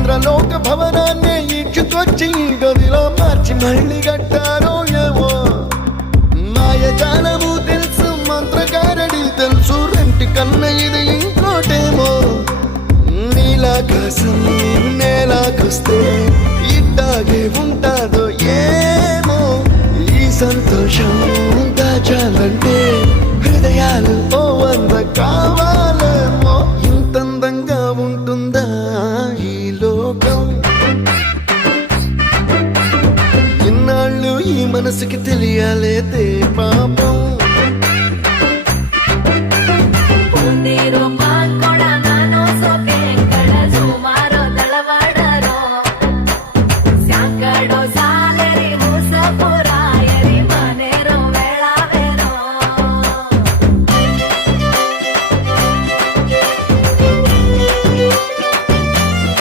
ఇంద్రలోక భవనాన్ని ఈడ్చుకొచ్చి గదిలో మార్చి మళ్ళీ కట్టారో ఏమో మాయజాలము తెలుసు మంత్రగారడి తెలుసు రెంటి కన్న ఇది ఇంకోటేమో నీలాకాశం నేలాకొస్తే ఇట్టాగే ఉంటాదో ఏమో ఈ సంతోషం దాచాలంటే హృదయాలు ఓ వంద కావాలేమో ఇంతందంగా ఉంటుందా ఈ లోకం ఇన్నాళ్ళు ఈ మనసుకి తెలియాలేదే పాపం